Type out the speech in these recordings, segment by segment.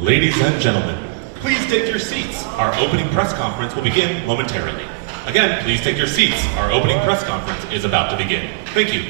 Ladies and gentlemen, please take your seats. Our opening press conference will begin momentarily. Again, please take your seats. Our opening press conference is about to begin. Thank you.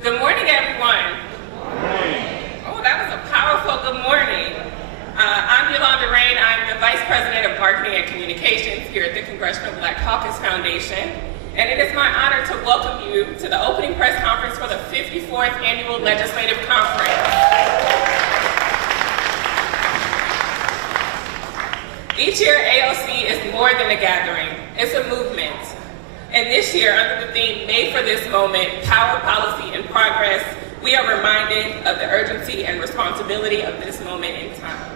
Good morning, everyone. Oh, that was a powerful good morning. I'm the Vice President of Marketing and Communications here at the Congressional Black Caucus Foundation, and it is my honor to welcome you to the opening press conference for the 54th Annual Legislative Conference. Each year, AOC is more than a gathering, it's a movement. And this year, under the theme, Made for This Moment, Power, Policy, and Progress, we are reminded of the urgency and responsibility of this moment in time.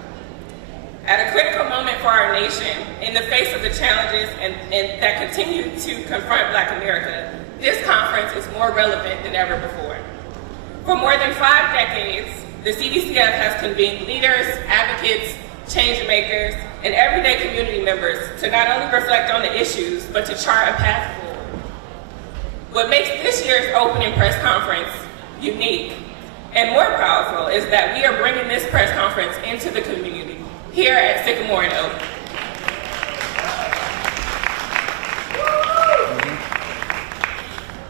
At a critical moment for our nation, in the face of the challenges that continue to confront Black America, this conference is more relevant than ever before. For more than 5 decades, the CBCF has convened leaders, advocates, change makers, and everyday community members to not only reflect on the issues, but to chart a path forward. What makes this year's opening press conference unique and more powerful is that we are bringing this press conference into the community here at Sycamore and Oak.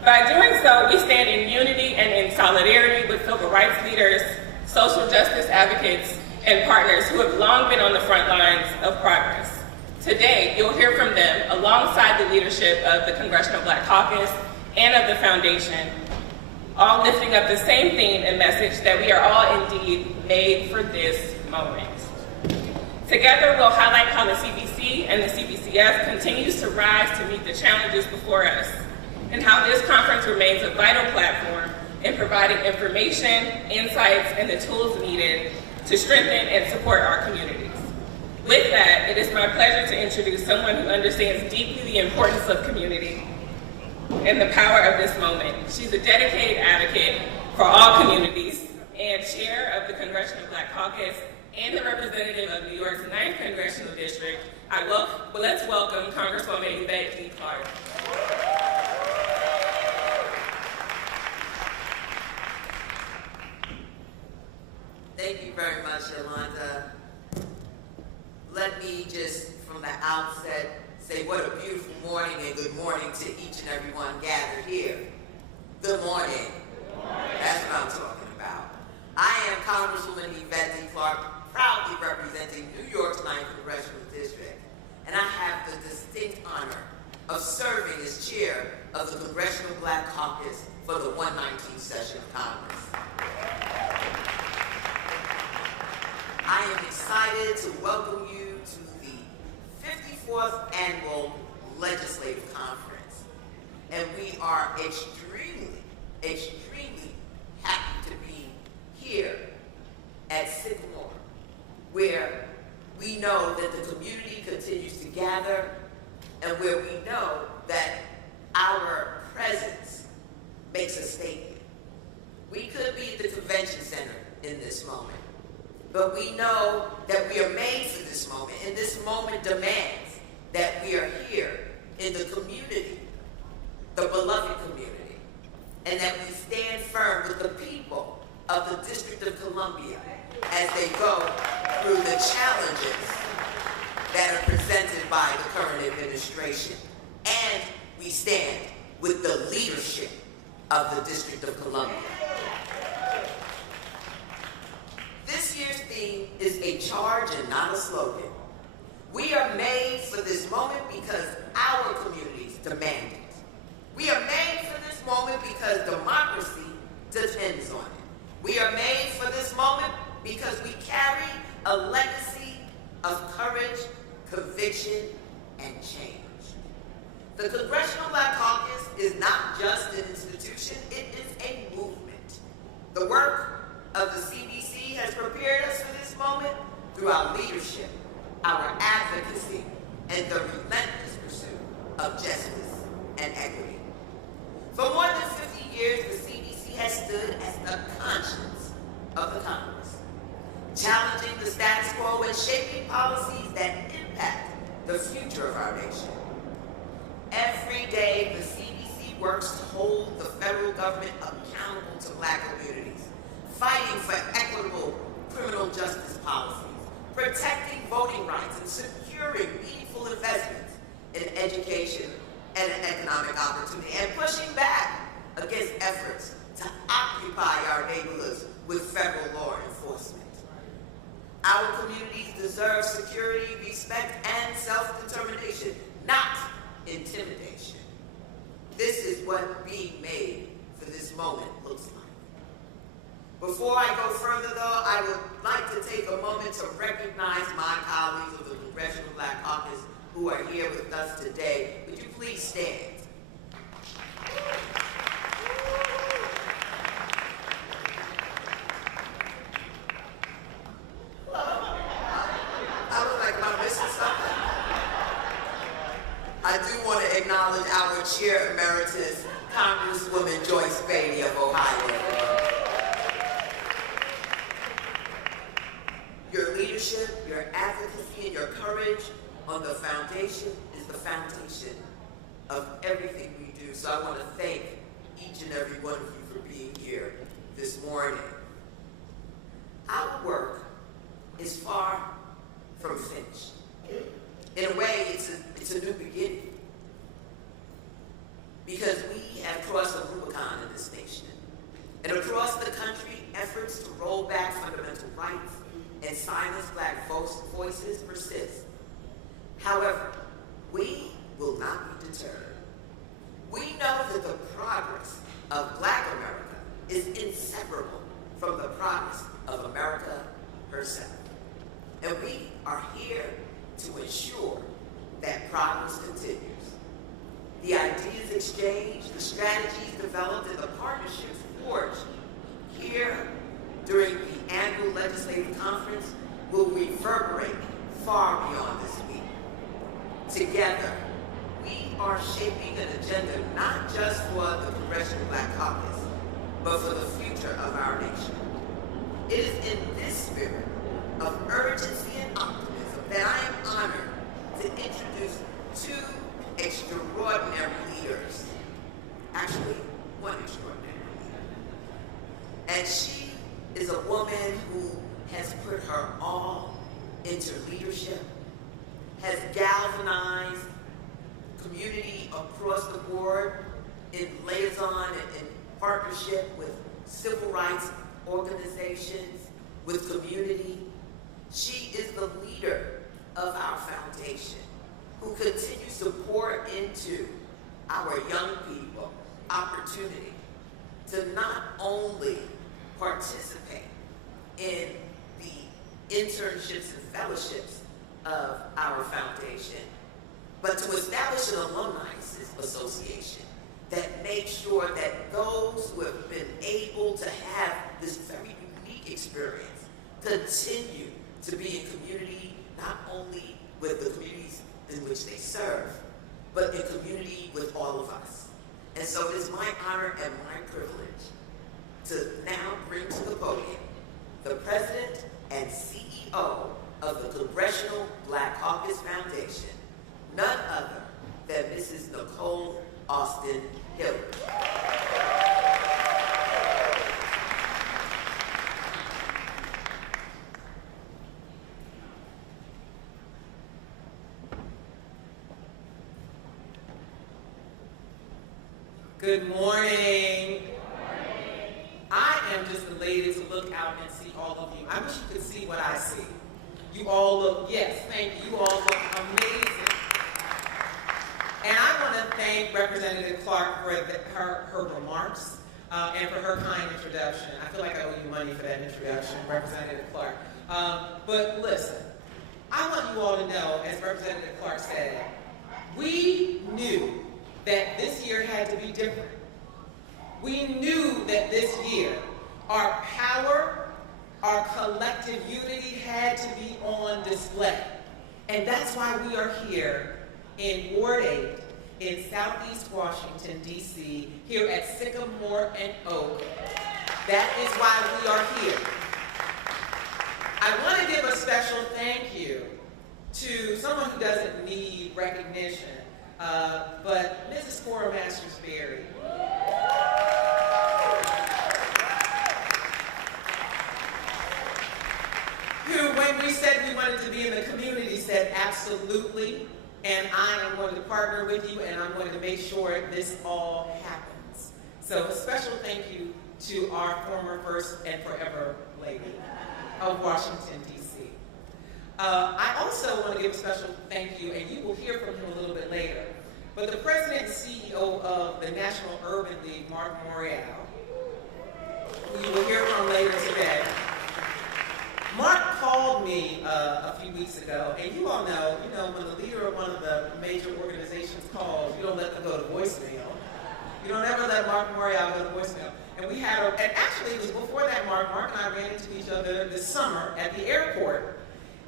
By doing so, we stand in unity and in solidarity with civil rights leaders, social justice advocates, and partners who have long been on the front lines of progress. Today, you'll hear from them alongside the leadership of the Congressional Black Caucus and of the Foundation, all lifting up the same theme and message that we are all indeed made for this moment. Together, we'll highlight how the CBC and the CBCF continues to rise to meet the challenges before us, and how this conference remains a vital platform in providing information, insights, and the tools needed to strengthen and support our communities. With that, it is my pleasure to introduce someone who understands deeply the importance of community and the power of this moment. She's a dedicated advocate for all communities and chair of the Congressional Black Caucus and the representative of New York's 9th Congressional District. Let's welcome Congresswoman Yvette D. Clarke. Thank you very much, Yolanda. Let me just, from the outset, say what a beautiful morning and good morning to each and every one gathered here. Good morning. Good morning. That's what I'm talking about. I am Congresswoman Yvette D. Clarke, proudly representing New York's 9th Congressional District, and I have the distinct honor of serving as chair of the Congressional Black Caucus for the 119th session of Congress. I am excited to welcome you to the 54th Annual Legislative Conference. and we are extremely, extremely happy to be here at Sycamore, where we know that the community continues to gather, and where we know that our presence makes a statement. We could be at the convention center in this moment, but we know that we are made for this moment, and this moment demands that we are here in the community, the beloved community, and that we stand firm with the people of the District of Columbia as they go through the challenges that are presented by the current administration. And we stand with the leadership of the District of Columbia. This year's theme is a charge and not a slogan. We are made for this moment because our communities demand it. We are made for this moment because democracy depends on it. We are made for this moment because we carry a legacy of courage, conviction, and change. The Congressional Black Caucus is not just an institution, it is a movement. The work of the CBC has prepared us for this moment through our leadership, our advocacy, and the relentless pursuit of justice and equity. For more than 50 years, the CBC has stood as the conscience of the Congress, challenging the status quo and shaping policies that impact the future of our nation. Every day, the CBC works to hold the federal government accountable to Black communities, fighting for equitable criminal justice policies, protecting voting rights, and securing meaningful investments in education and economic opportunity, and pushing back against efforts to occupy our neighborhoods with federal law enforcement. Our communities deserve security, respect, and self-determination, not intimidation. This is what being made for this moment looks like. Before I go further, though, I would like to take a moment to recognize my colleagues of the Congressional Black Caucus who are here with us today. Would you please stand? I was like, am I missing something? I do want to acknowledge our Chair Emeritus, Congresswoman Joyce Beatty of Ohio. Your leadership, your advocacy, and your courage on the foundation is the foundation of everything we do. So I want to thank each and every one of you for being here this morning. Our work is far from finished. In a way, it's a new beginning, because we have crossed the Rubicon in this nation. And across the country, efforts to roll back fundamental rights and silence Black voices persist. However, we will not be deterred. We know that the progress of Black America is inseparable from the progress of America herself. And we are here to ensure that progress continues. The ideas exchanged, the strategies developed, and the partnerships forged here during the annual legislative conference will reverberate far beyond this week. Together, we are shaping an agenda not just for the Congressional Black Caucus, but for the future of our nation. It is in this spirit of urgency and optimism that I am honored to introduce two extraordinary leaders. Actually, one extraordinary leader. And she is a woman who has put her all into leadership, has galvanized community across the board in liaison and in partnership with civil rights organizations, with community. She is the leader of our foundation, who continues to pour into our young people opportunity to not only participate in the internships and fellowships of our foundation, but to establish an alumni association continue to be in community, not only with the communities in which they serve, but in community with all of us. And so it is my honor and my privilege to now bring to the podium the President and CEO of the Congressional Black Caucus Foundation, none other than Mrs. Nicole Austin Hillary. Good morning. I am just elated to look out and see all of you. I wish you could see what I see. You all look, yes, thank you. You all look amazing. And I want to thank Representative Clark for her remarks and for her kind introduction. I feel like I owe you money for that introduction, Representative Clark. But listen, I want you all to know, as Representative Clark said, we knew that this year had to be different. We knew that this year our power, our collective unity had to be on display. And that's why we are here in Ward 8 in Southeast Washington, D.C., here at Sycamore and Oak. That is why we are here. I want to give a special thank you to someone who doesn't need recognition, but Mrs. Cora Masters-Berry. Who, when we said we wanted to be in the community, said absolutely, and I am going to partner with you, and I'm going to make sure this all happens. So a special thank you to our former First and Forever Lady of Washington, D.C. I also want to give a special thank you, and you will hear from him a little bit later, but the President and CEO of the National Urban League, Mark Mayoral, who you will hear from later today. Mark called me a few weeks ago, and you all know, when the leader of one of the major organizations calls, you don't let them go to voicemail. You don't ever let Mark Mayoral go to voicemail. And we had and actually it was before that, Mark and I ran into each other this summer at the airport.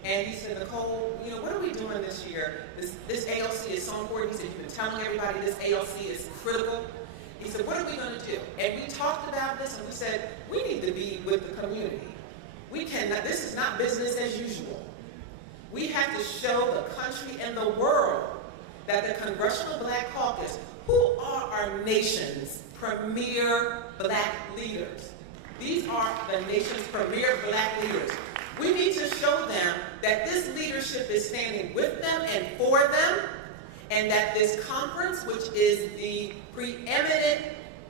And he said, Nicole, what are we doing this year? This ALC is so important. He said, you've been telling everybody this ALC is critical. He said, what are we going to do? And we talked about this, and we said, we need to be with the community. This is not business as usual. We have to show the country and the world that the Congressional Black Caucus, who are our nation's premier black leaders. These are the nation's premier black leaders. We need to show them that this leadership is standing with them and for them, and that this conference, which is the preeminent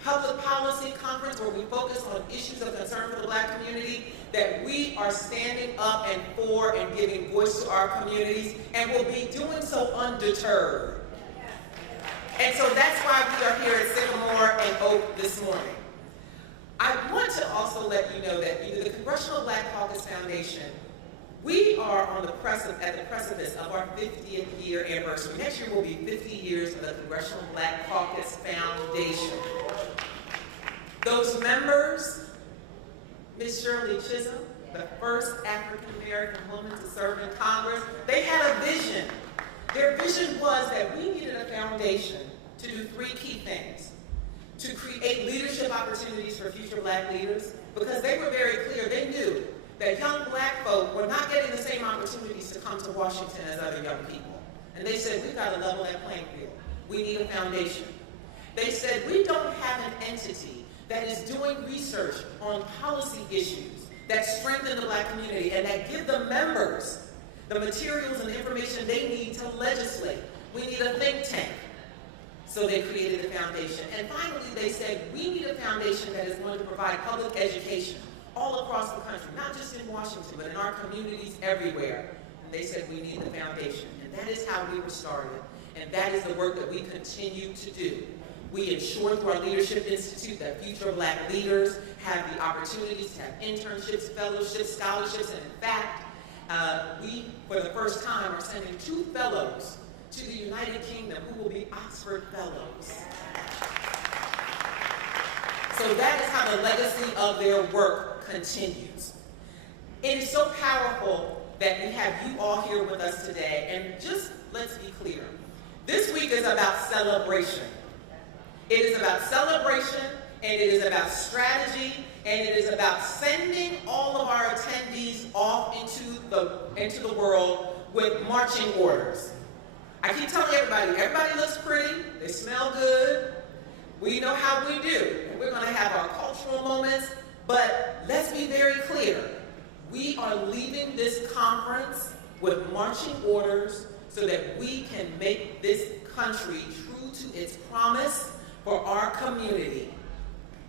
public policy conference where we focus on issues of concern for the black community, that we are standing up and for and giving voice to our communities, and will be doing so undeterred. And so that's why we are here at Sycamore and Oak this morning. I want to also let you know that the Congressional Black Caucus Foundation, we are at the precipice of our 50th year anniversary. Next year will be 50 years of the Congressional Black Caucus Foundation. Those members, Ms. Shirley Chisholm, the first African-American woman to serve in Congress, they had a vision. Their vision was that we needed a foundation to do three key things. To create leadership opportunities for future black leaders, because they were very clear, they knew that young black folk were not getting the same opportunities to come to Washington as other young people. And they said, we've got to level that playing field. We need a foundation. They said, we don't have an entity that is doing research on policy issues that strengthen the black community and that give the members the materials and information they need to legislate. We need a think tank. So they created a foundation. And finally, they said, we need a foundation that is going to provide public education all across the country, not just in Washington, but in our communities everywhere. And they said, we need the foundation. And that is how we were started. And that is the work that we continue to do. We ensure through our Leadership Institute that future black leaders have the opportunities to have internships, fellowships, scholarships, and in fact, we, for the first time, are sending 2 fellows to the United Kingdom who will be Oxford Fellows. So that is how the legacy of their work continues. It is so powerful that we have you all here with us today. And just let's be clear. This week is about celebration. It is about celebration, and it is about strategy, and it is about sending all of our attendees off into the world with marching orders. I keep telling everybody looks pretty, they smell good, we know how we do. And we're going to have our cultural moments, but let's be very clear. We are leaving this conference with marching orders so that we can make this country true to its promise for our community.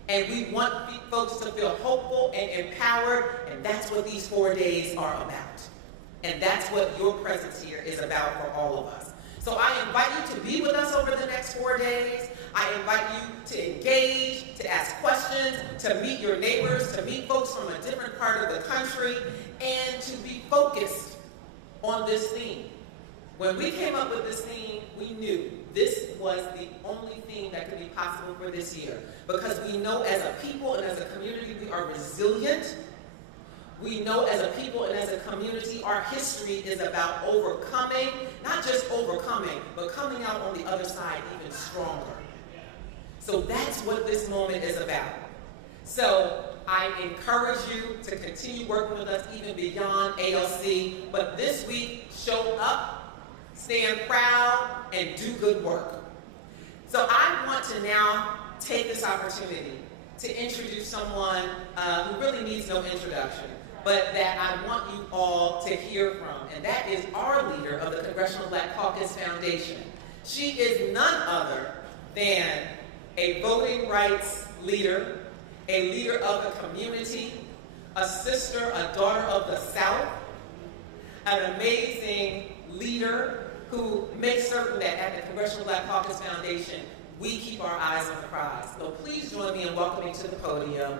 And we want folks to feel hopeful and empowered, and that's what these 4 days are about. And that's what your presence here is about for all of us. So I invite you to be with us over the next 4 days. I invite you to engage, to ask questions, to meet your neighbors, to meet folks from a different part of the country, and to be focused on this theme. When we came up with this theme, we knew this was the only thing that could be possible for this year, because we know as a people and as a community we are resilient. We know as a people and as a community our history is about overcoming, not just overcoming, but coming out on the other side even stronger. So that's what this moment is about. So I encourage you to continue working with us even beyond ALC, but this week, show up, stand proud, and do good work. So I want to now take this opportunity to introduce someone who really needs no introduction, but that I want you all to hear from, and that is our leader of the Congressional Black Caucus Foundation. She is none other than a voting rights leader, a leader of the community, a sister, a daughter of the South, an amazing leader who makes certain that at the Congressional Black Caucus Foundation, we keep our eyes on the prize. So please join me in welcoming to the podium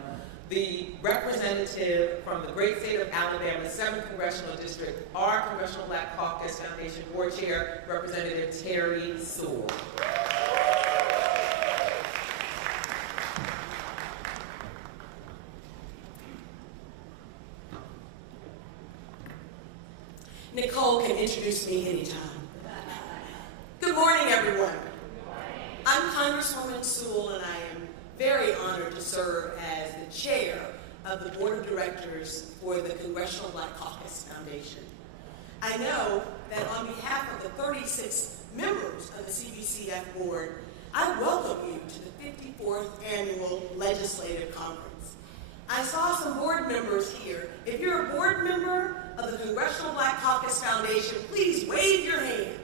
the representative from the great state of Alabama, 7th Congressional District, our Congressional Black Caucus Foundation Board Chair, Representative Terry Sewell. Nicole can introduce me anytime. Good morning, everyone. I'm Congresswoman Sewell, and I am very honored to serve as the chair of the Board of Directors for the Congressional Black Caucus Foundation. I know that on behalf of the 36 members of the CBCF Board, I welcome you to the 54th Annual Legislative Conference. I saw some board members here. If you're a board member of the Congressional Black Caucus Foundation, please wave your hand.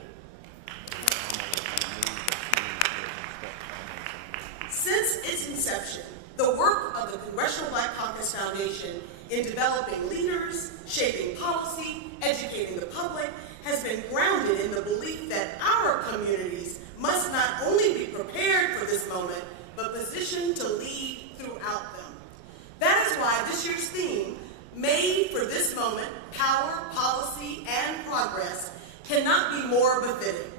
Since its inception, the work of the Congressional Black Caucus Foundation in developing leaders, shaping policy, educating the public, has been grounded in the belief that our communities must not only be prepared for this moment, but positioned to lead throughout them. That is why this year's theme, Made for This Moment, Power, Policy, and Progress, cannot be more befitting.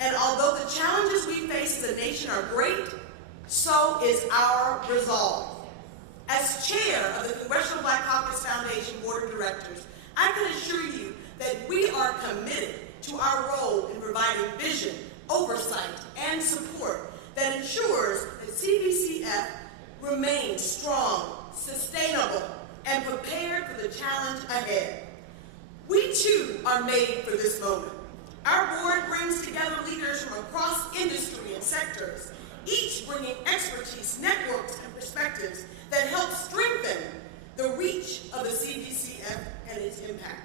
And although the challenges we face as a nation are great, so is our resolve. As chair of the Congressional Black Caucus Foundation Board of Directors, I can assure you that we are committed to our role in providing vision, oversight, and support that ensures that CBCF remains strong, sustainable, and prepared for the challenge ahead. We too are made for this moment. Our board brings together leaders from across industry and sectors, each bringing expertise, networks, and perspectives that help strengthen the reach of the CBCF and its impact.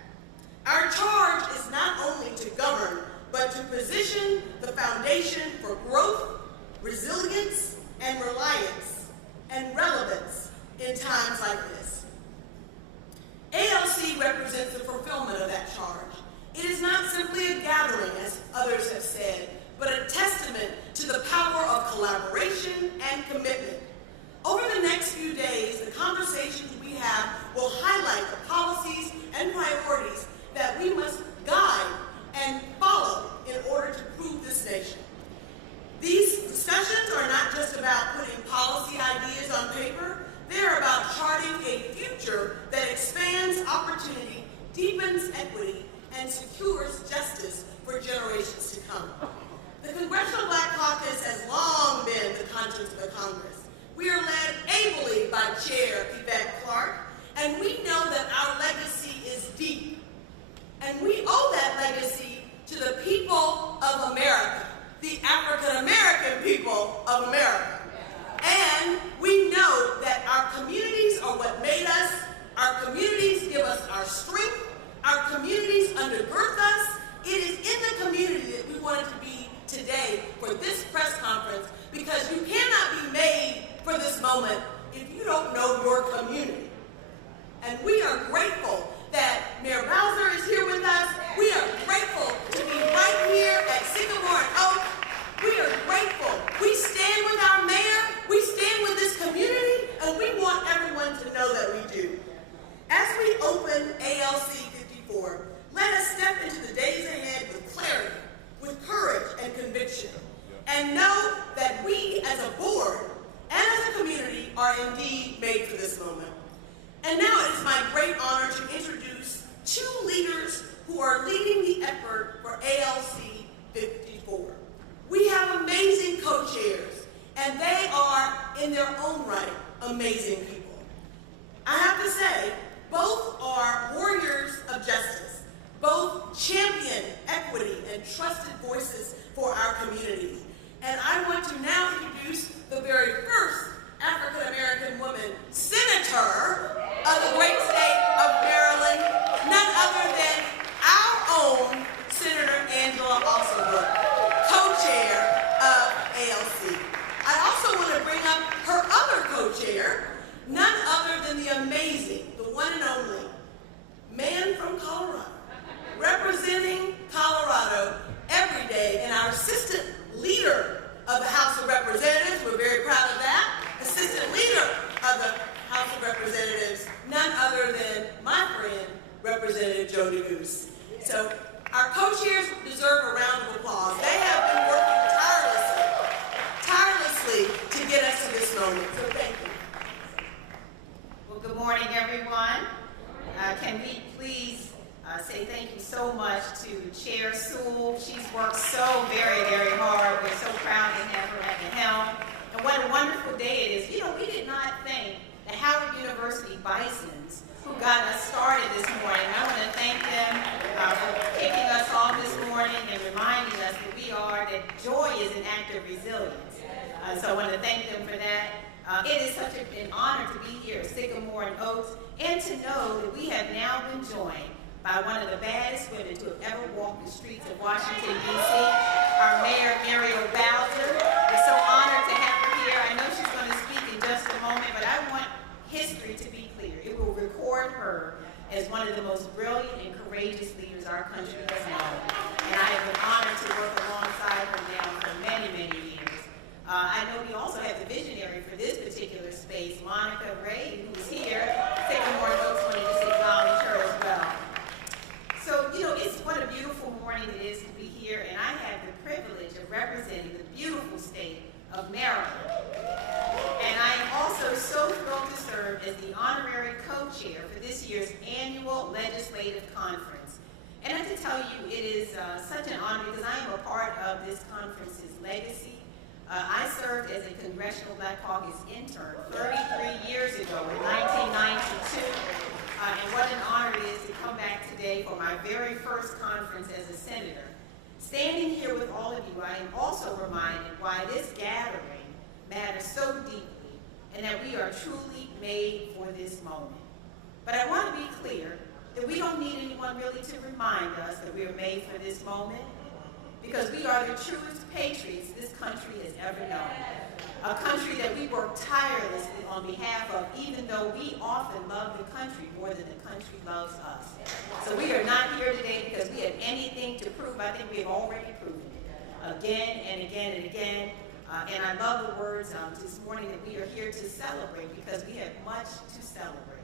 Our charge is not only to govern, but to position the foundation for growth, resilience, and reliance, and relevance in times like this. ALC represents the fulfillment of that charge. It is not simply a gathering, as others have said, but a testament to the power of collaboration and commitment. Over the next few days, the conversations we have will highlight the policies and priorities that we must guide and follow in order to prove this nation. These discussions are not just about putting policy ideas on paper, they're about charting a future future that expands opportunity, deepens equity, and secures justice for generations to come. The Congressional Black Caucus has long been the conscience of the Congress. We are led ably by Chair Yvette Clarke, and we know that our legacy is deep. And we owe that legacy to the people of America, the African-American people of America. And we know that our communities are what made us, our communities give us our strength, our communities undergird us. It is in the community that we wanted to be today for this press conference, because you cannot be made for this moment if you don't know your community. And we are grateful that Mayor Bowser is here with us. We are grateful to be right here at Sycamore and Oak. We are grateful. We stand with our mayor, we stand with this community, and we want everyone to know that we do. As we open ALC 54, let us step into the days ahead with clarity, with courage and conviction, and know that we as a board and as a community are indeed made for this moment. And now it is my great honor to introduce two leaders who are leading the effort for ALC 54. We have amazing co-chairs, and they are, in their own right, amazing people. I have to say, both are warriors of justice. Both champion equity and trusted voices for our communities. And I want to now introduce the very first African-American woman senator of the great state of Maryland, none other than our own Senator Angela Alsobrooks, co-chair of ALC. I also want to bring up her other co-chair, none other than the amazing, the one and only, man from Colorado, representing Colorado every day, and our assistant leader of the House of Representatives, we're very proud of that, assistant leader of the House of Representatives, none other than my friend, Representative Jody Goose. So our co-chairs deserve a round of applause. They have been working tirelessly to get us to this moment, so thank you. Well, good morning, everyone. Can we please say thank you so much to Chair Sewell. She's worked so very, very hard. We're so proud to have her at the helm. And what a wonderful day it is. You know, we did not think the Howard University Bisons, who got us started this morning, I want to thank them for kicking us off this morning and reminding us that joy is an act of resilience. So I want to thank them for that. It is such an honor to be here at Sycamore and Oaks, and to know that we have now been joined by one of the baddest women to have ever walked the streets of Washington, D.C., our Mayor, Mayoral Bowser. We're so honored to have her here. I know she's going to speak in just a moment, but I want history to be clear. It will record her as one of the most brilliant and courageous leaders our country has known. And I have been honored to work alongside her now for many, many years. I know we also have the visionary for this particular space, Monica Ray, who's here. Sycamore and Oaks wanted to acknowledge her as well. So, you know, it's what a beautiful morning it is to be here, and I have the privilege of representing the beautiful state of Maryland. And I am also so thrilled to serve as the honorary co-chair for this year's annual legislative conference. And I have to tell you, it is such an honor because I am a part of this conference's legacy. I served as a Congressional Black Caucus intern 33 years ago in 1992. And what an honor it is to come back today for my very first conference as a senator. Standing here with all of you, I am also reminded why this gathering matters so deeply and that we are truly made for this moment. But I want to be clear that we don't need anyone really to remind us that we are made for this moment, because we are the truest patriots this country has ever known. A country that we work tirelessly on behalf of, even though we often love the country more than the country loves us. So we are not here today because we have anything to prove. I think we have already proven it again and again and again. And I love the words this morning that we are here to celebrate, because we have much to celebrate.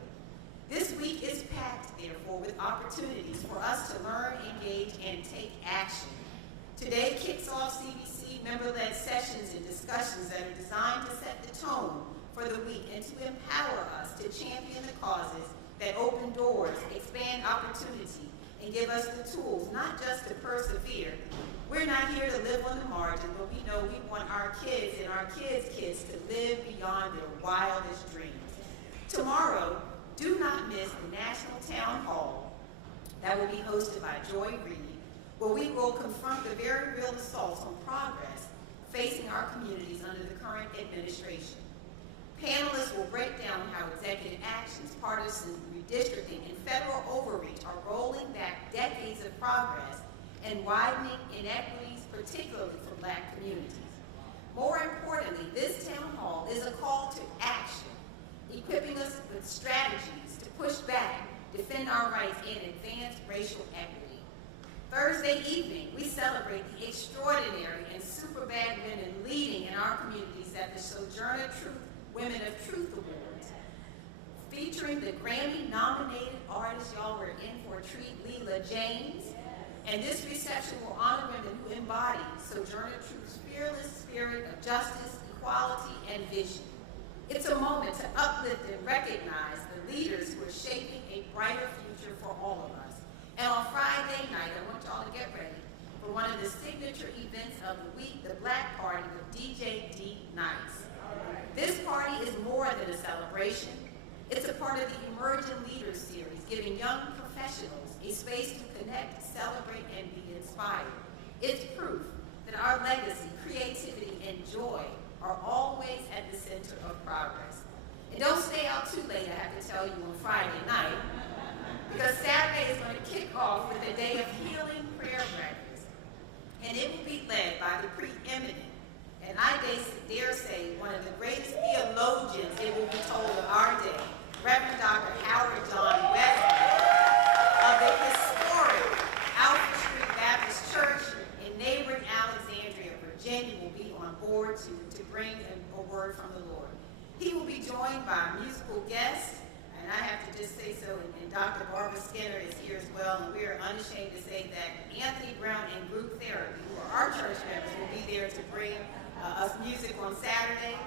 This week is packed, therefore, with opportunities for us to learn, engage, and take action. Today kicks off CBC member-led sessions and discussions that are designed to set the tone for the week and to empower us to champion the causes that open doors, expand opportunity, and give us the tools, not just to persevere. We're not here to live on the margin, but we know we want our kids and our kids' kids to live beyond their wildest dreams. Tomorrow, do not miss the National Town Hall that will be hosted by Joy Reid, where we will confront the very real assaults on progress facing our communities under the current administration. Panelists will break down how executive actions, partisan redistricting, and federal overreach are rolling back decades of progress and widening inequities, particularly for Black communities. More importantly, this town hall is a call to action, equipping us with strategies to push back, defend our rights, and advance racial equity. Thursday evening, we celebrate the extraordinary and super bad women leading in our communities at the Sojourner Women of Truth Awards, featuring the Grammy-nominated artist y'all were in for a treat, Leela James. And this reception will honor women who embody Sojourner Truth's fearless spirit of justice, equality, and vision. It's a moment to uplift and recognize the leaders who are shaping a brighter future for all of us. And on Friday night, I want y'all to get ready for one of the signature events of the week, the Black Party with DJ D Nice. This party is more than a celebration. It's a part of the Emerging Leaders series, giving young professionals a space to connect, celebrate, and be inspired. It's proof that our legacy, creativity, and joy are always at the center of progress. And don't stay out too late, I have to tell you, on Friday night, because Saturday is going to kick off with a day of healing prayer breakfast. And it will be led by the preeminent, and I dare say one of the greatest theologians, it will be told, of our day, Reverend Dr. Howard John Wesley of the historic Alpha Street Baptist Church in neighboring Alexandria, Virginia, will be on board to bring a word from the Lord. He will be joined by musical guests, and I have to just say so, and Dr. Barbara Skinner is here as well, and we are unashamed to say that Anthony Brown and Group Therapy, who are our church members, will be there to bring us music on Saturday.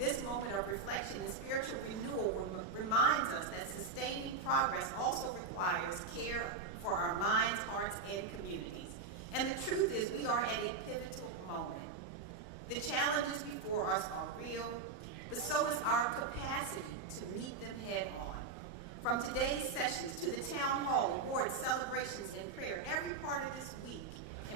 This moment of reflection and spiritual renewal reminds us that sustaining progress also requires care for our minds, hearts, and communities. And the truth is, we are at a pivotal moment. The challenges before us are real, but so is our capacity to meet them head on. From today's sessions to the town hall, awards, celebrations, and prayer, every part of this week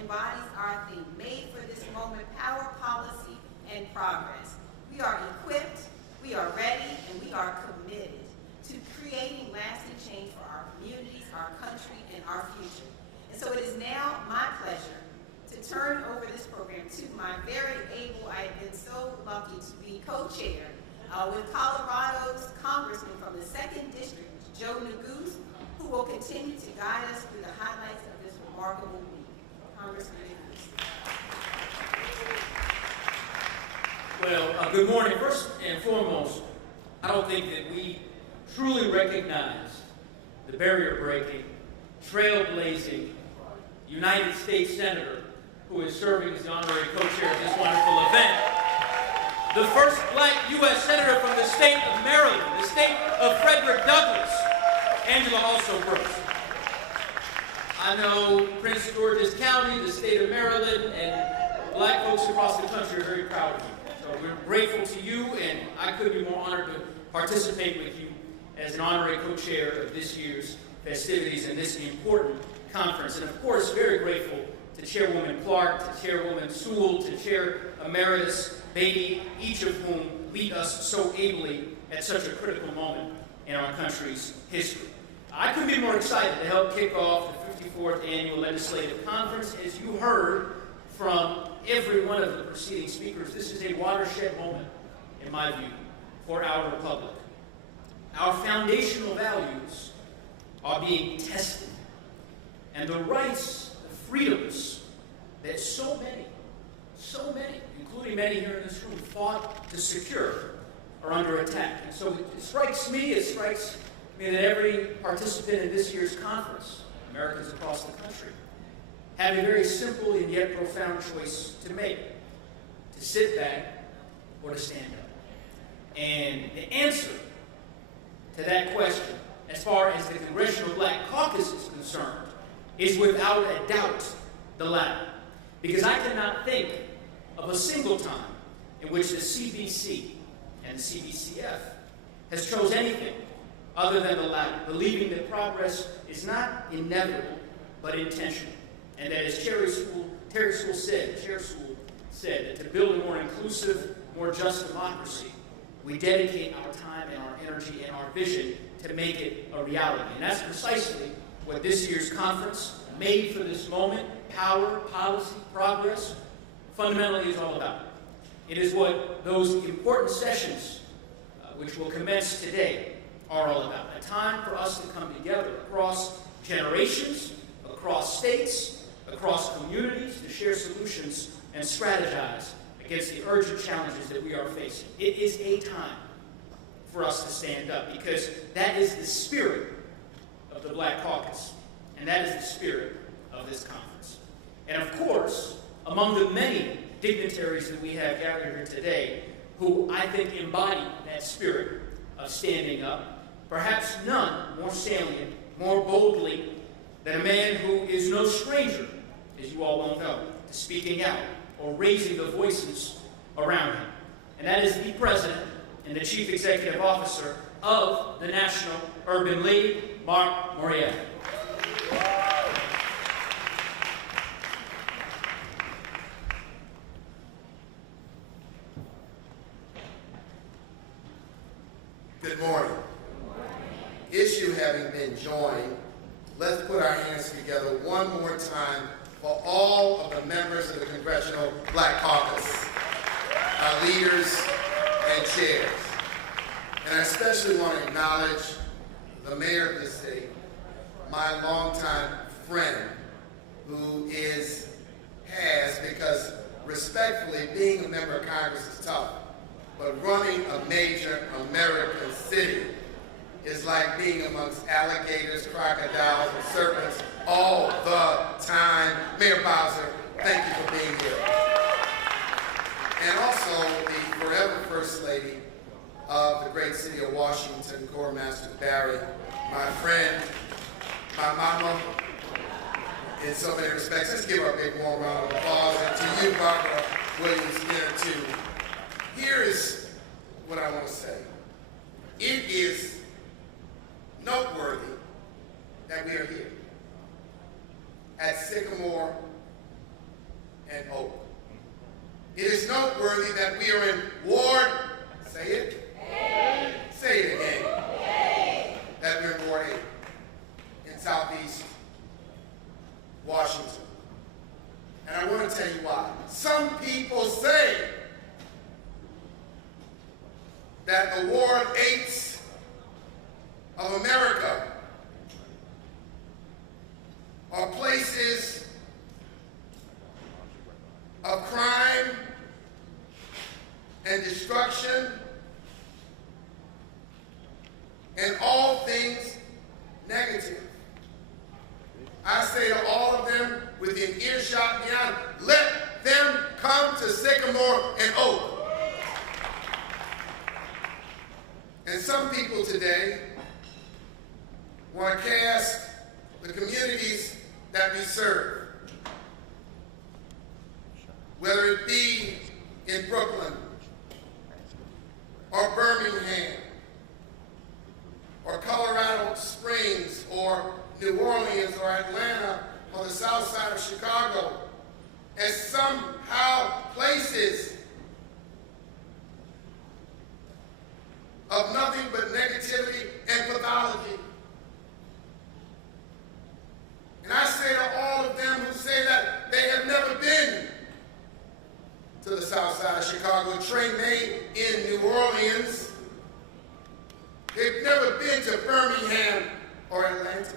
embodies our theme, made for this moment, power, policy, and progress. We are equipped, we are ready, and we are committed to creating lasting change for our communities, our country, and our future. And so it is now my pleasure to turn over this program to my very able, I have been so lucky to be co-chair with Colorado's Congressman from the 2nd District, Joe Neguse, who will continue to guide us through the highlights of this remarkable week. Congressman Neguse. Well, good morning. First and foremost, I don't think that we truly recognize the barrier-breaking, trailblazing United States Senator who is serving as the honorary co-chair of this wonderful event. The first Black U.S. Senator from the state of Maryland, the state of Frederick Douglass, Angela Alsobrooks. I know Prince George's County, the state of Maryland, and Black folks across the country are very proud of you. So we're grateful to you, and I couldn't be more honored to participate with you as an honorary co-chair of this year's festivities and this important conference. And of course, very grateful to Chairwoman Clark, to Chairwoman Sewell, to Chair Emeritus Beatty, each of whom lead us so ably at such a critical moment in our country's history. I couldn't be more excited to help kick off the 54th Annual Legislative Conference. As you heard from every one of the preceding speakers, this is a watershed moment, in my view, for our republic. Our foundational values are being tested, and the rights, the freedoms that so many, including many here in this room, fought to secure are under attack. And so it strikes me that every participant in this year's conference, Americans across the country, have a very simple and yet profound choice to make: to sit back or to stand up. And the answer to that question, as far as the Congressional Black Caucus is concerned, is without a doubt the latter. Because I cannot think of a single time in which the CBC and the CBCF has chose anything other than the latter, believing that progress is not inevitable, but intentional. And that, as Chair Sewell said, that to build a more inclusive, more just democracy, we dedicate our time and our energy and our vision to make it a reality. And that's precisely what this year's conference, made for this moment, power, policy, progress, fundamentally is all about. It is what those important sessions, which will commence today, are all about. A time for us to come together across generations, across states, across communities, to share solutions and strategize against the urgent challenges that we are facing. It is a time for us to stand up, because that is the spirit of the Black Caucus, and that is the spirit of this conference. And of course, among the many dignitaries that we have gathered here today, who I think embody that spirit of standing up, perhaps none more salient, more boldly, than a man who is no stranger, as you all well know, to speaking out or raising the voices around him. And that is the President and the Chief Executive Officer of the National Urban League, Mark Mayoral. Good morning. Issue having been joined, let's put our hands together one more time for all of the members of the Congressional Black Caucus, our leaders and chairs. And I especially want to acknowledge the mayor of this city, my longtime friend, who has, because respectfully, being a member of Congress is tough, but running a major American city is like being amongst alligators, crocodiles, and serpents all the time. Mayor Bowser, thank you for being here. And also the forever First Lady of the great city of Washington, Corps Master Barry, my friend, my mama, in so many respects. Let's give her a big warm round of applause. And to you, Barbara Williams, too. Here is what I want to say. It is noteworthy that we are here at Sycamore and Oak. It is noteworthy that we are in Ward, say it? 8. Say it again. 8. That we're in Ward 8 in Southeast Washington. And I want to tell you why. Some people say that the Ward 8s of America are places of crime and destruction and all things negative. I say to all of them within earshot beyond, let them come to Sycamore and Oak. And some people today want to cast the communities that we serve, whether it be in Brooklyn or Birmingham or Colorado Springs or New Orleans or Atlanta or the south side of Chicago, as somehow places of nothing but negativity and pathology. And I say to all of them who say that they have never been to the south side of Chicago, train made in New Orleans, they've never been to Birmingham or Atlanta.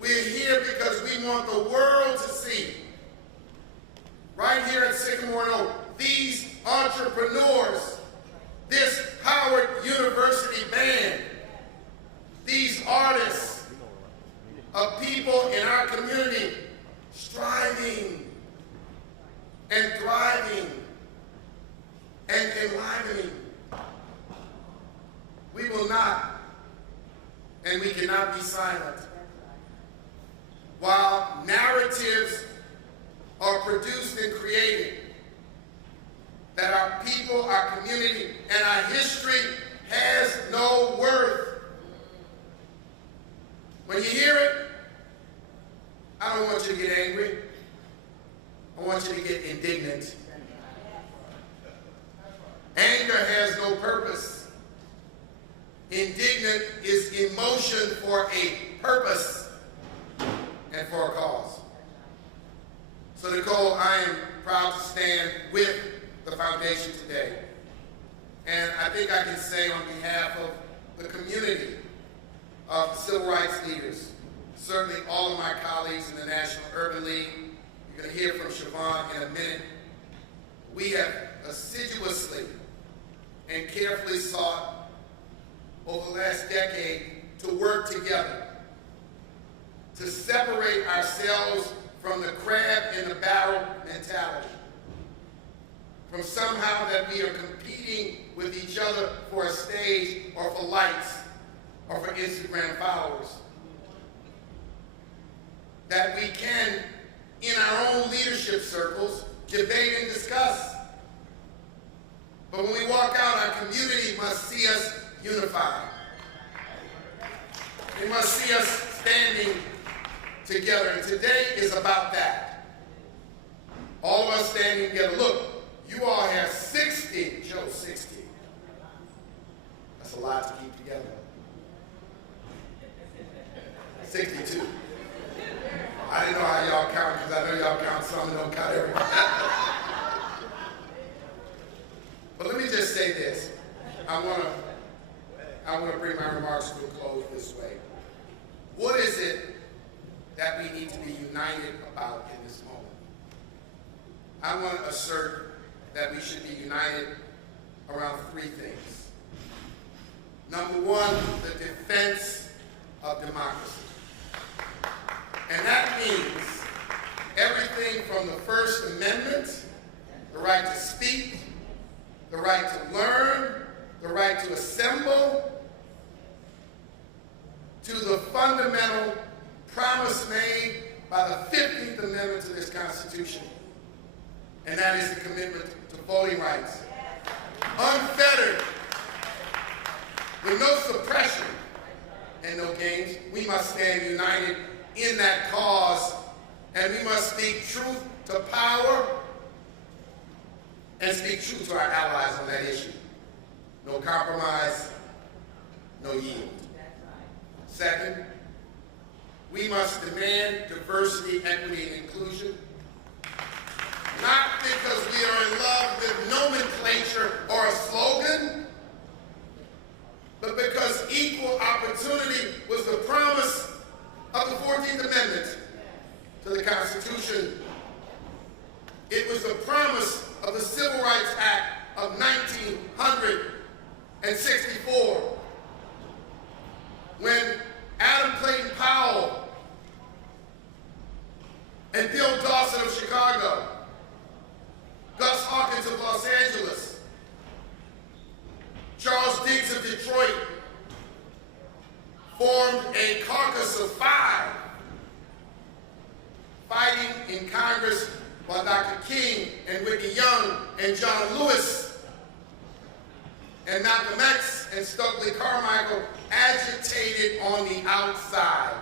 We're here because we want the world to see, right here at Sycamore and Oak, these entrepreneurs, this Howard University band, these artists of people in our community striving and thriving and enlivening. We will not, and we cannot be silent. While narratives are produced and created that our people, our community, and our history has no worth. When you hear it, I don't want you to get angry. I want you to get indignant. Anger has no purpose. Indignant is emotion for a purpose and for a cause. So Nicole, I am proud to stand with the foundation today. And I think I can say on behalf of the community of civil rights leaders, certainly all of my colleagues in the National Urban League, you're going to hear from Siobhan in a minute, we have assiduously and carefully sought over the last decade to work together, to separate ourselves from the crab in the barrel mentality, from somehow that we are competing with each other for a stage or for likes or for Instagram followers. That we can, in our own leadership circles, debate and discuss. But when we walk out, our community must see us unified. They must see us standing together. And today is about that. All of us standing together. Look, you all have 60, Joe, 60. That's a lot to keep together. 62. I didn't know how y'all count because I know y'all count some and don't count everybody. But let me just say this. I want to bring my remarks to a close this way. What is it that we need to be united about in this moment? I want to assert that we should be united around three things. Number one, the defense of democracy. And that means everything from the First Amendment, the right to speak, the right to learn, the right to assemble, to the fundamental promise made by the 15th Amendment to this Constitution. And that is the commitment to voting rights. Unfettered, with no suppression and no games, we must stand united in that cause, and we must speak truth to power and speak truth to our allies on that issue. No compromise, no yield. Second, we must demand diversity, equity, and inclusion, not because we are in love with nomenclature or a slogan, but because equal opportunity was the promise of the 14th Amendment to the Constitution. It was the promise of the Civil Rights Act of 1964, when Adam Clayton Powell and Bill Dawson of Chicago, Gus Hawkins of Los Angeles, Charles Diggs of Detroit, formed a caucus of 5, fighting in Congress while Dr. King and Whitney Young and John Lewis and Malcolm X and Stokely Carmichael agitated on the outside.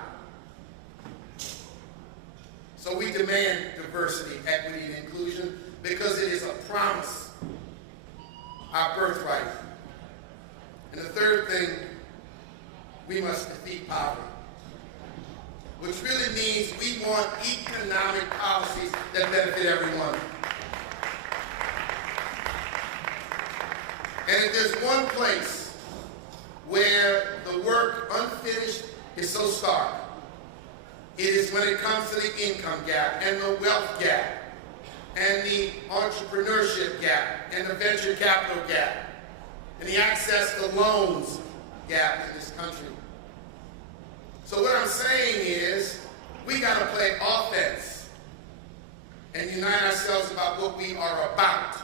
So we demand diversity, equity, and inclusion because it is a promise, our birthright. And the third thing, we must defeat poverty, which really means we want economic policies that benefit everyone. And if there's one place where the work unfinished is so stark, it is when it comes to the income gap and the wealth gap and the entrepreneurship gap and the venture capital gap and the access to loans gap in this country. So what I'm saying is, we got to play offense and unite ourselves about what we are about.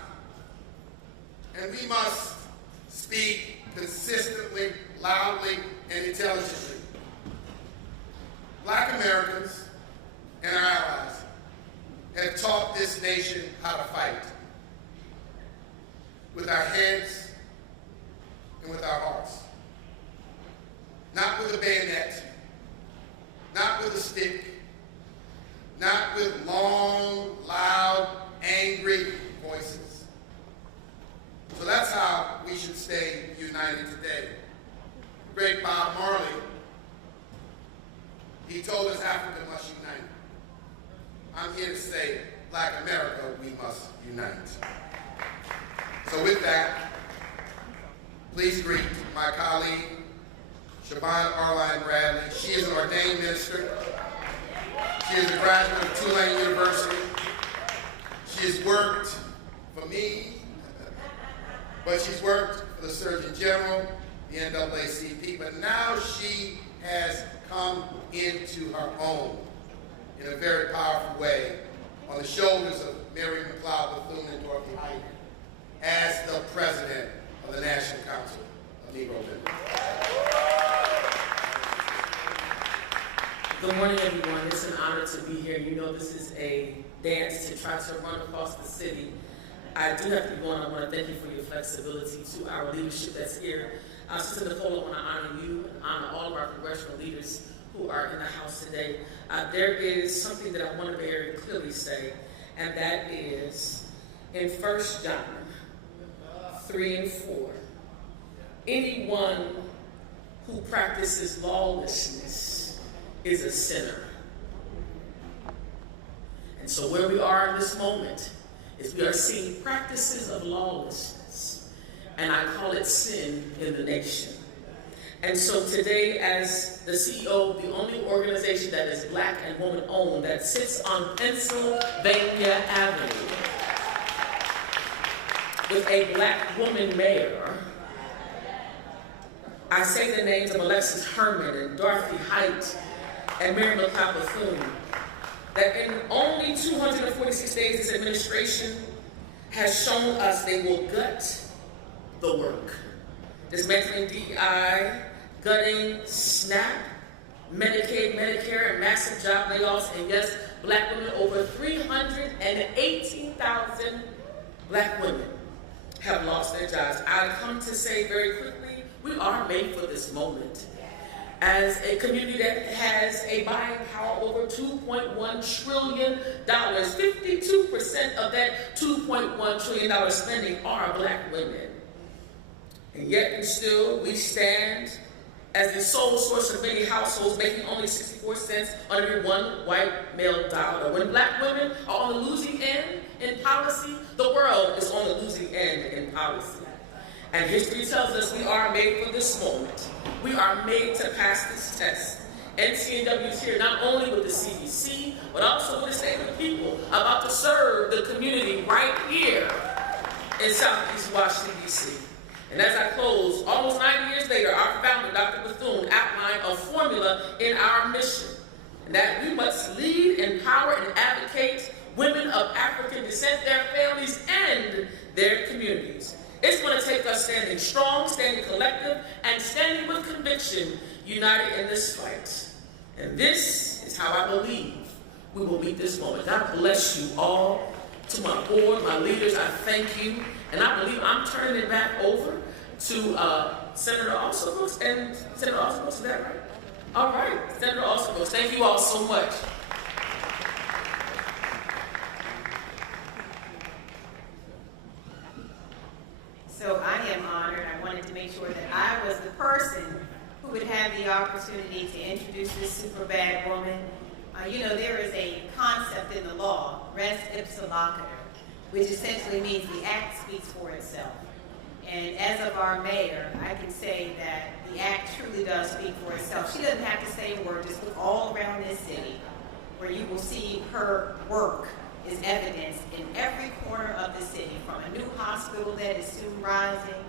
and we must speak consistently, loudly, and intelligently. Black Americans and our allies have taught this nation how to fight with our heads and with our hearts. Not with a bayonet, not with a stick, not with long, loud, angry voices. So that's how we should stay united today. Great Bob Marley, he told us Africa must unite. I'm here to say, Black America, we must unite. So with that, please greet my colleague, Siobhan Arline Bradley. She is an ordained minister. She is a graduate of Tulane University. She has worked for me, but she's worked for the Surgeon General, the NAACP, but now she has come into her own in a very powerful way on the shoulders of Mary McLeod Bethune and Dorothy Height as the president of the National Council of Negro Women. Good morning, everyone. It's an honor to be here. You know this is a dance to try to run across the city. I do have to be going. I want to thank you for your flexibility to our leadership that's here. Sister Nicole, I want to honor you and honor all of our congressional leaders who are in the House today. There is something that I want to very clearly say, and that is in 1 John 3 and 4, anyone who practices lawlessness is a sinner. And so where we are in this moment is we are seeing practices of lawlessness, and I call it sin in the nation. And so today, as the CEO of the only organization that is Black and woman-owned that sits on Pennsylvania Avenue with a Black woman mayor, I say the names of Alexis Herman and Dorothy Height and Mary McLeod Bethune, that in only 246 days this administration has shown us they will gut the work. Dismantling DEI, gutting SNAP, Medicaid, Medicare, and massive job layoffs, and yes, Black women, over 318,000 Black women have lost their jobs. I come to say very quickly, we are made for this moment. As a community that has a buying power over $2.1 trillion, 52% of that $2.1 trillion spending are Black women. And yet and still, we stand as the sole source of many households, making only 64 cents on every one white male dollar. When Black women are on the losing end in policy, the world is on the losing end in policy. And history tells us we are made for this moment. We are made to pass this test. NCNW is here not only with the CDC, but also with the state of the people, about to serve the community right here in Southeast Washington, D.C. And as I close, almost 90 years later, our founder, Dr. Bethune, outlined a formula in our mission, and that we must lead, empower, and advocate women of African descent, their families, and their communities. It's going to take us standing strong, standing collective, and standing with conviction, united in this fight. And this is how I believe we will meet this moment. God bless you all. To my board, my leaders, I thank you. And I believe I'm turning it back over to Senator Alsobrooks. And Senator Alsobrooks, is that right? All right, Senator Alsobrooks, thank you all so much. So I am honored. I wanted to make sure that I was the person who would have the opportunity to introduce this super bad woman. You know, there is a concept in the law, res ipsa loquitur, which essentially means the act speaks for itself. And as of our mayor, I can say that the act truly does speak for itself. She doesn't have to say a word. Just look all around this city where you will see her work is evidenced in every corner of the city, from a new hospital that is soon rising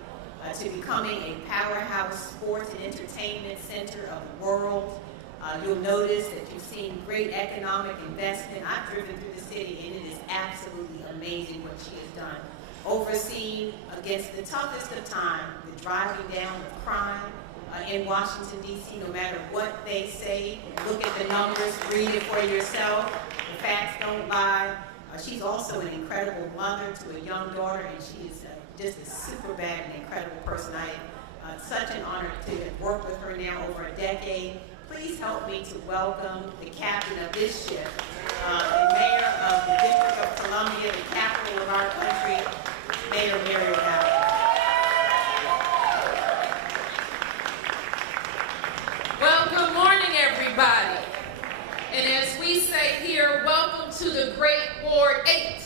to becoming a powerhouse sports and entertainment center of the world. You'll notice that you've seen great economic investment. I've driven through the city, and it is absolutely amazing what she has done overseeing against the toughest of time, the driving down of crime in Washington, D.C., no matter what they say. Look at the numbers, read it for yourself. The facts don't lie. She's also an incredible mother to a young daughter, and she is just a super bad and incredible person. I am such an honor to have worked with her now over a decade. Please help me to welcome the captain of this ship, the mayor of the District of Columbia, the capital of our country, Mayor Mayoral. Well, good morning, everybody. And as we say here, welcome to the great Ward 8.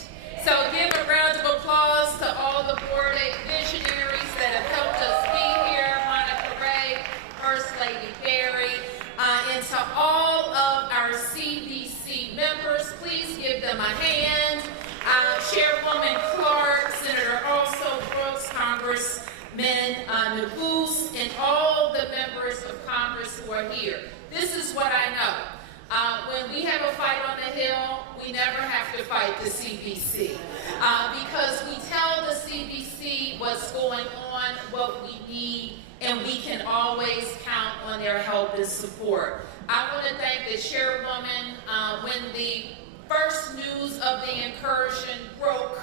So give a round of applause to all the Ward 8 visionaries that have helped us be here, Monica Ray, First Lady Barry, and to all of our CBC members, please give them a hand. Chairwoman Clark, Senator Alsobrooks, Congressman Nagoose, and all the members of Congress who are here. This is what I know. When we have a fight on the Hill, we never have to fight the CBC because we tell the CBC what's going on, what we need, and we can always count on their help and support. I want to thank the chairwoman. When the first news of the incursion broke,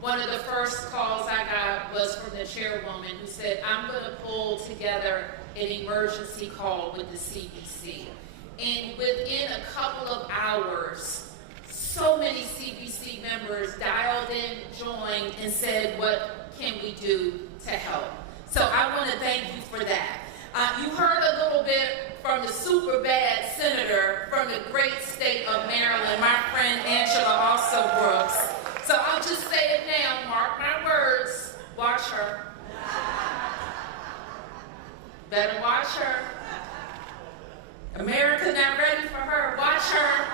one of the first calls I got was from the chairwoman who said, I'm going to pull together an emergency call with the CBC. And within a couple of hours, so many CBC members dialed in, joined, and said, what can we do to help? So I want to thank you for that. You heard a little bit from the super bad senator from the great state of Maryland, my friend Angela Alsobrooks. So I'll just say it now, mark my words, watch her. Better watch her. America not ready for her, watch her.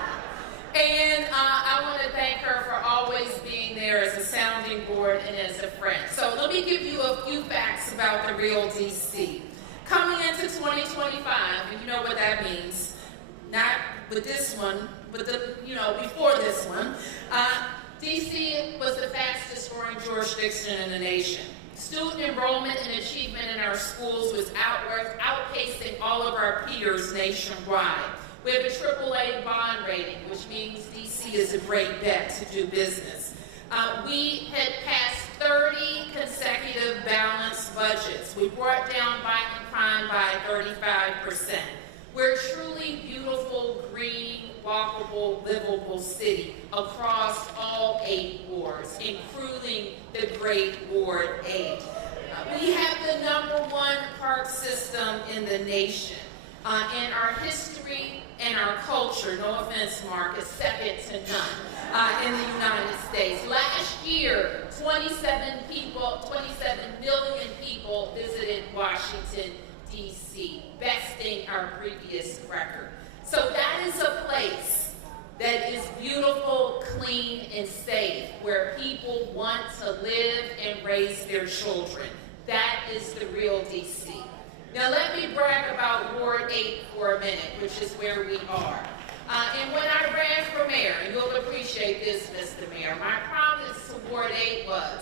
And I want to thank her for always being there as a sounding board and as a friend. So let me give you a few facts about the real DC. Coming into 2025, and you know what that means, not with this one, but before this one, DC was the fastest growing jurisdiction in the nation. Student enrollment and achievement in our schools was outpacing all of our peers nationwide. We have a AAA bond rating, which means DC is a great bet to do business. We had passed 30 consecutive balanced budgets. We brought down violent crime by 35%. We're a truly beautiful, green, walkable, livable city across all 8 wards, including the Great Ward 8. We have the #1 park system in the nation. And our history and our culture, no offense, Mark, is second to none in the United States. Last year, 27 million people visited Washington, D.C., besting our previous record. So that is a place that is beautiful, clean, and safe, where people want to live and raise their children. That is the real D.C. Now let me brag about Ward 8 for a minute, which is where we are. And when I ran for mayor, and you'll appreciate this, Mr. Mayor, my promise to Ward 8 was,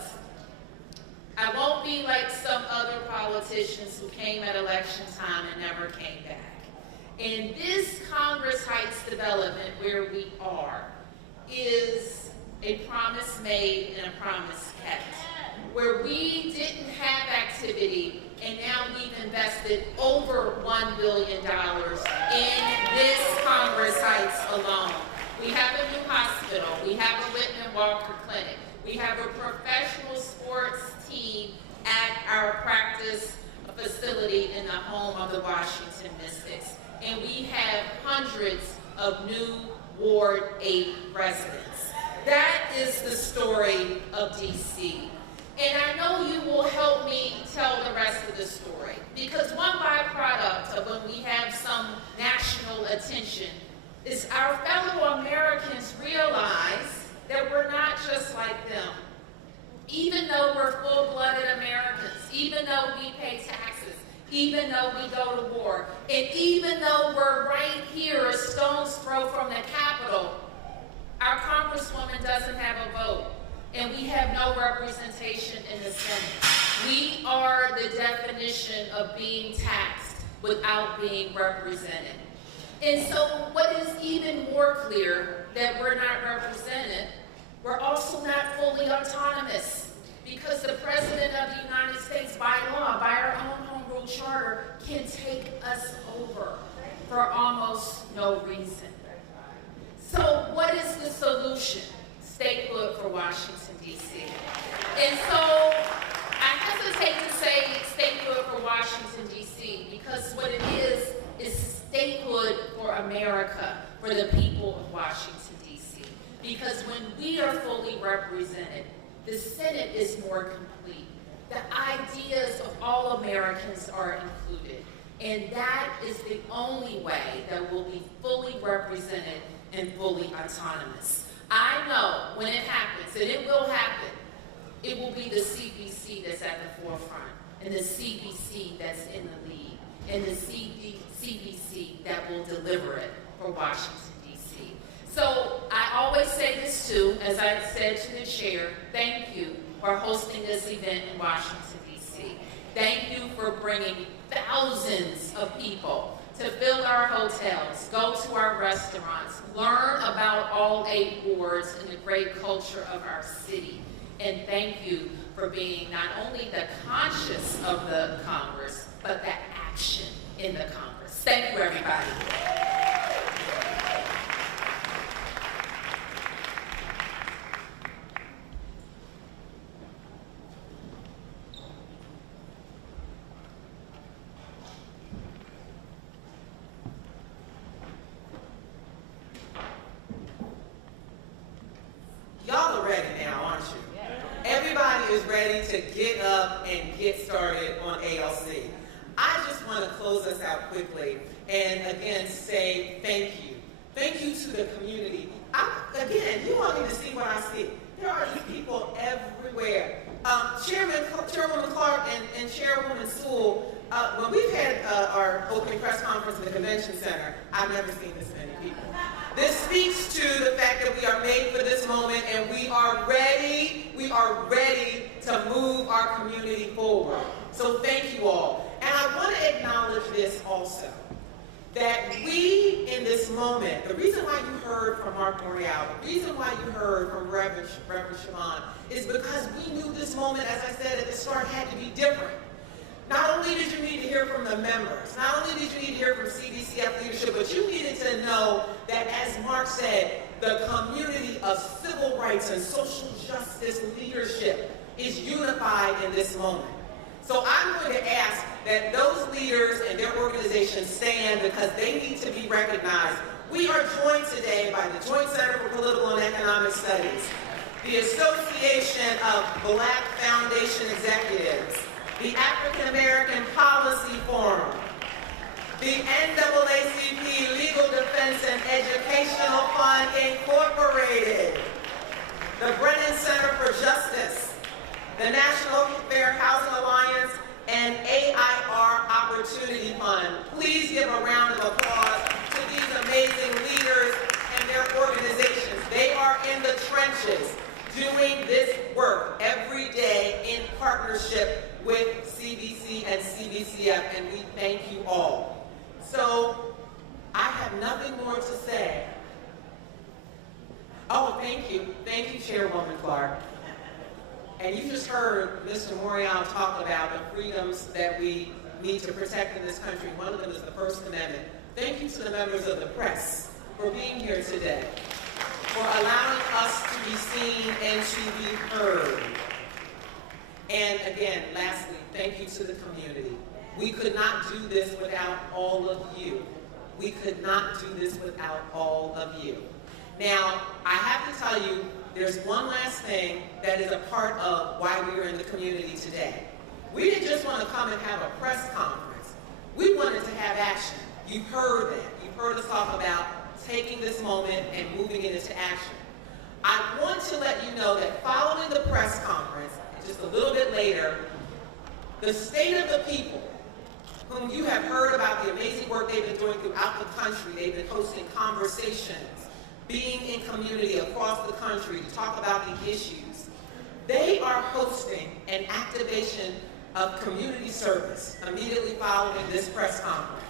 I won't be like some other politicians who came at election time and never came back. And this Congress Heights development where we are is a promise made and a promise kept. Where we didn't have activity, and now we've invested over $1 billion in this Congress Heights alone. We have a new hospital. We have a Whitman Walker Clinic. We have a professional sports team at our practice facility in the home of the Washington Mystics. And we have hundreds of new Ward 8 residents. That is the story of DC. And I know you will help me tell the rest of the story, because one byproduct of when we have some national attention is our fellow Americans realize that we're not just like them. Even though we're full-blooded Americans, even though we pay taxes, even though we go to war, and even though we're right here a stone's throw from the Capitol, our Congresswoman doesn't have a vote, and we have no representation Senate. We are the definition of being taxed without being represented. And so what is even more clear that we're not represented, we're also not fully autonomous, because the President of the United States, by law, by our own home rule charter, can take us over for almost no reason. So what is the solution? Statehood for Washington, D.C. And so I hesitate to say statehood for Washington, D.C., because what it is statehood for America, for the people of Washington, D.C. Because when we are fully represented, the Senate is more complete. The ideas of all Americans are included. And that is the only way that we'll be fully represented and fully autonomous. I know when it happens, and it will happen, it will be the CBC that's at the forefront, and the CBC that's in the lead, and the CBC that will deliver it for Washington, D.C. So I always say this too, as I said to the chair, thank you for hosting this event in Washington, D.C. Thank you for bringing thousands of people to fill our hotels, go to our restaurants, learn about all 8 wards and the great culture of our city. And thank you for being not only the conscience of the Congress, but the action in the Congress. Thank you, everybody. Y'all are ready now, aren't you? Everybody is ready to get up and get started on ALC. I just want to close us out quickly and again say thank you. Thank you to the community. Again, you all need to see what I see. There are these people everywhere. Chairwoman Clark and Chairwoman Sewell, when we've had our opening press conference in the convention center, I've never seen this many people. This speaks to the fact that we are made for this moment and we are ready to move our community forward. So thank you all. And I want to acknowledge this also, that we in this moment, the reason why you heard from Mark Mayoral, the reason why you heard from Reverend Siobhan is because we knew this moment, as I said at the start, had to be different. Not only did you need to hear from the members, not only did you need to hear from CBCF leadership, but you needed to know that, as Mark said, the community of civil rights and social justice leadership is unified in this moment. So I'm going to ask that those leaders and their organizations stand because they need to be recognized. We are joined today by the Joint Center for Political and Economic Studies, the Association of Black Foundation Executives, the African American Policy Forum, the NAACP Legal Defense and Educational Fund Incorporated, the Brennan Center for Justice, the National Fair Housing Alliance, and AIR Opportunity Fund. Please give a round of applause to these amazing leaders and their organizations. They are in the trenches doing this work every day in partnership with CBC and CBCF, and we thank you all. So I have nothing more to say. Oh, thank you. Thank you, Chairwoman Clark. And you just heard Mr. Mayoral talk about the freedoms that we need to protect in this country. One of them is the First Amendment. Thank you to the members of the press for being here today, for allowing us to be seen and to be heard. And again, lastly, thank you to the community. We could not do this without all of you. We could not do this without all of you. Now, I have to tell you, there's one last thing that is a part of why we are in the community today. We didn't just want to come and have a press conference. We wanted to have action. You've heard that. You've heard us talk about taking this moment and moving it into action. I want to let you know that following the press conference, just a little bit later, the State of the People, whom you have heard about the amazing work they've been doing throughout the country, they've been hosting conversations, being in community across the country to talk about the issues. They are hosting an activation of community service immediately following this press conference.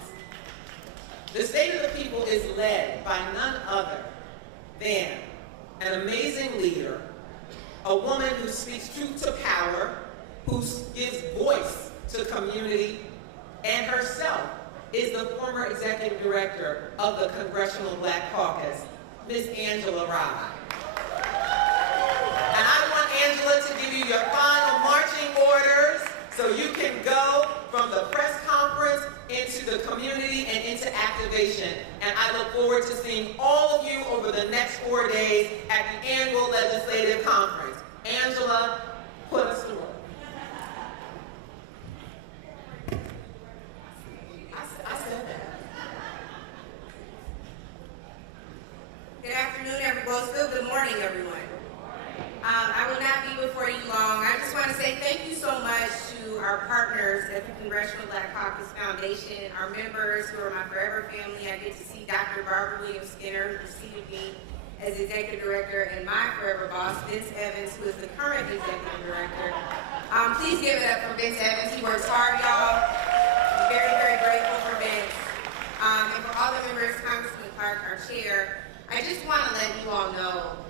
The State of the People is led by none other than an amazing leader, a woman who speaks truth to power, who gives voice to community, and herself is the former executive director of the Congressional Black Caucus, Ms. Angela Rye. And I want Angela to give you your final marching orders so you can go from the press conference into the community and into activation. And I look forward to seeing all of you over the next 4 days at the annual legislative conference. Angela, put us to work. I said that. Good afternoon, everyone. Still good morning, everyone. I will not be before you long. I just want to say thank you so much to our partners at the Congressional Black Caucus Foundation, our members who are my forever family. I get to see Dr. Barbara Williams-Skinner, who preceded me as executive director, and my forever boss, Vince Evans, who is the current executive director. Please give it up for Vince Evans. He works hard, y'all. I'm very, very grateful for Vince. And for all the members, Congressman Clark, our chair, I just want to let you all know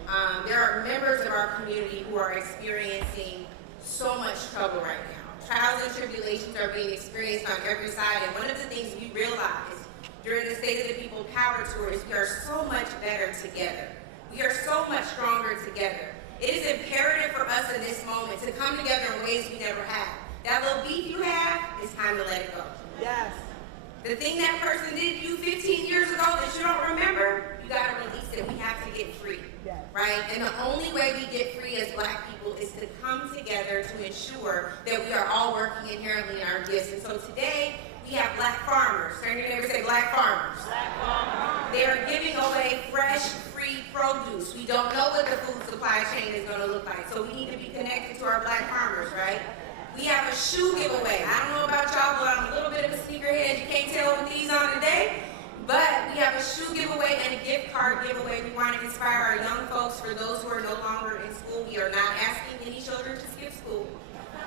there are members of our community who are experiencing so much trouble right now. Trials and tribulations are being experienced on every side, and one of the things we realized during the State of the People Power Tour is we are so much better together. We are so much stronger together. It is imperative for us in this moment to come together in ways we never have. That little beef you have, it's time to let it go. Yes. The thing that person did to you 15 years ago that you don't remember, you got to release it. We have to get free, right? And the only way we get free as Black people is to come together to ensure that we are all working inherently in our gifts. And so today, we have Black farmers. Turn your neighbor, say Black farmers. Black farmers. They are giving away fresh, free produce. We don't know what the food supply chain is going to look like, so we need to be connected to our Black farmers, right? We have a shoe giveaway. I don't know about y'all, but I'm a little bit of a sneakerhead. You can't tell with these on today. But we have a shoe giveaway and a gift card giveaway. We want to inspire our young folks. For those who are no longer in school, we are not asking any children to skip school.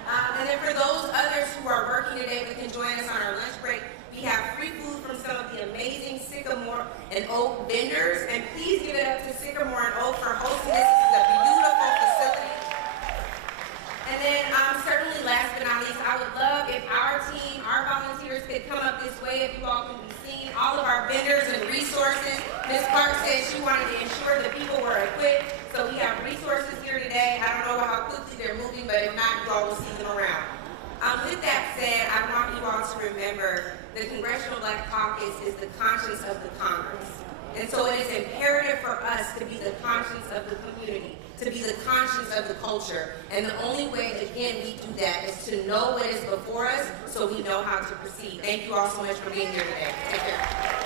And then for those others who are working today but can join us on our lunch break, we have free food from some of the amazing Sycamore and Oak vendors. And please give it up to Sycamore and Oak for hosting this. This is a beautiful facility. And then certainly last but not least, I would love if our team, our volunteers could come up this way if you all can be seen. All of our vendors and resources. Ms. Clark said she wanted to ensure that people were equipped. So we have resources here today. I don't know how quickly they're moving, but if not, you all will see them around. With that said, I want you all to remember the Congressional Black Caucus is the conscience of the Congress. And so it is imperative for us to be the conscience of the community, to be the conscience of the culture. And the only way, again, we do that is to know what is before us so we know how to proceed. Thank you all so much for being here today. Take care.